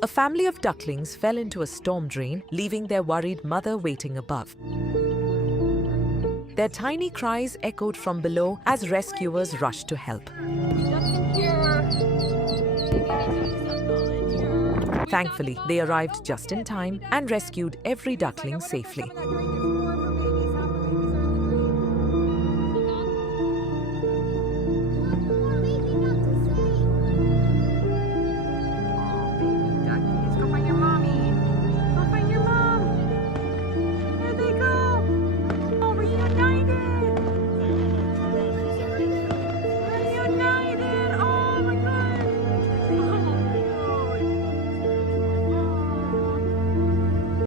A family of ducklings fell into a storm drain, leaving their worried mother waiting above. Their tiny cries echoed from below as rescuers rushed to help. Thankfully, they arrived just in time and rescued every duckling safely.